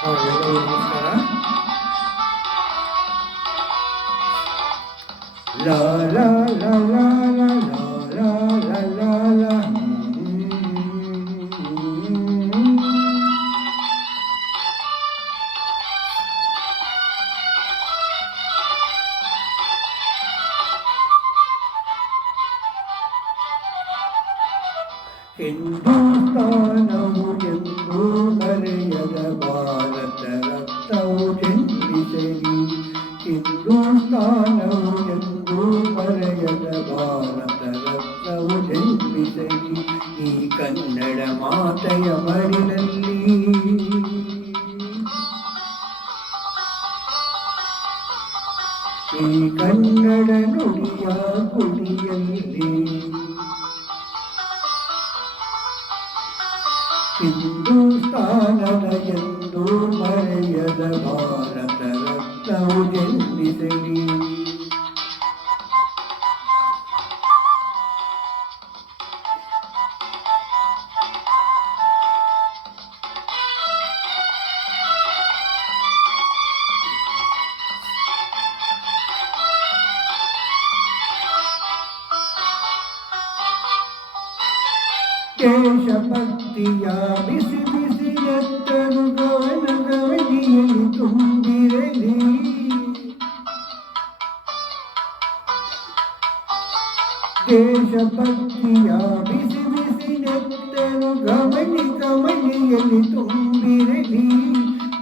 ಆ, ಎಲ್ಲರಿಗೂ ನಮಸ್ಕಾರ ಲಾ ಲಾ ಲಾ ಲಾ ಲಾ ಲಾ ಲಾ ಲಾ ಲಾ ಹ್ಮ್. ಹಿಂದೂಸ್ತಾನವು ಎಂದು ಬರೆಯದ ಭಾರತ ರಕ್ತವು ಚೆಂದಿಸಲಿ ಈ ಕನ್ನಡ ಮಾತೆಯ ಮಡಿಲಲ್ಲಿ ಈ ಕನ್ನಡ ನುಡಿಯ ಕುಡಿಯಲ್ಲಿ ಹಿಂದೂಸ್ತಾನದ ಎಂದು ಮರೆಯದ ಭಾರತ ರಕ್ತವು ಜನ್ಮಿಸಲಿ ಕೇಶಭಕ್ತಿಯ ಬಿಸಿ ಬಿಸಿಯತ್ತನು ಗವನಗವನಿಯಲ್ಲಿ ತುಂಬಿರಲಿ ಕೇಶಭಕ್ತಿಯ ಬಿಸಿ ಬಿಸಿಯತ್ತನು ಗಮನಿ ಗಮನಿಯಲ್ಲಿ ತುಂಬಿರಲಿ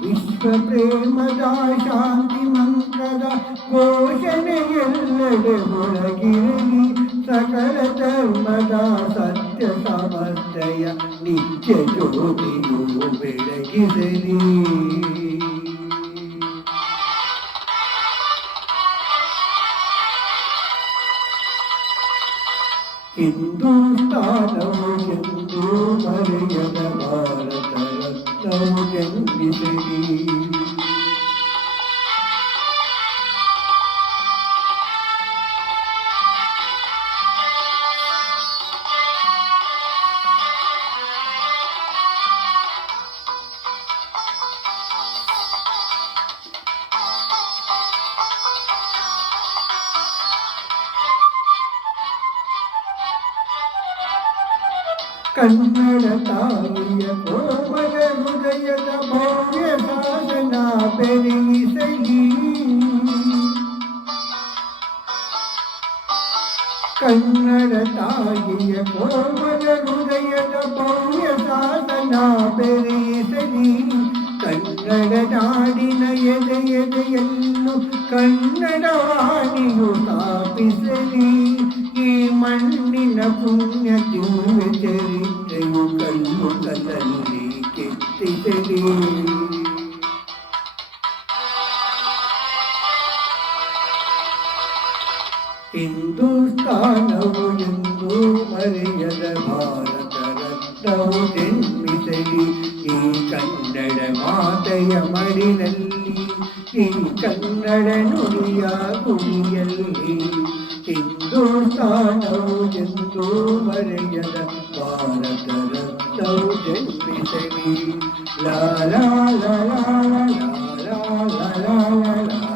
ವಿಶ್ವ ಪ್ರೇಮದ ಶಾಂತಿ ಮಂಗ ഘോഷണയില്ലൊഴുകിരുകി സകല ധർമ്മത സത്യ സമർത്തയ നിത്യ ജ്യോതിയോ വിളകിതരീ ഹിന്ദുസ്ഥാനവും ഹിന്ദു മറിയതം ಕನ್ನಡ ತಾಯಿಯ ಕೋಮಲ ಹೃದಯದ ಭವ್ಯ ಸಾಧನ ಬೆರೆಯಿಸಲಿ ಕನ್ನಡ ತಾಯಿಯ ಕೋಮಲ ಹೃದಯದ ಭವ್ಯ ಸಾಧನ ಬೆರೆಯಿಸಲಿ ಕನ್ನಡ ನಾಡಿನ ಎದೆ ಎದೆಯನ್ನು ಕನ್ನಡ ವಾಣಿಯು ಸ್ಥಾಪಿಸಲಿ മണ്ണിന പുണ്യ ചരിത്രമു കണ്ണു കലനിലേക്കെത്തിച്ചത് ഹിന്ദുസ്ഥാനവു എന്തു മറിയത ഭാരത രത്നവു ഈ കന്നഡ മാതയ മരിനല്ലി ഈ കന്നഡ നുടിയ കുടിയല്ലി ದುರ್ಗಾಂದು ಮರೆಯದ ಭಾರತ ರತ್ನವು ಜನ್ಮಿಸಲಿ ಲಾಲ ಲಾಲ ಲಾಲ ಲಾಲ ಲಾಲ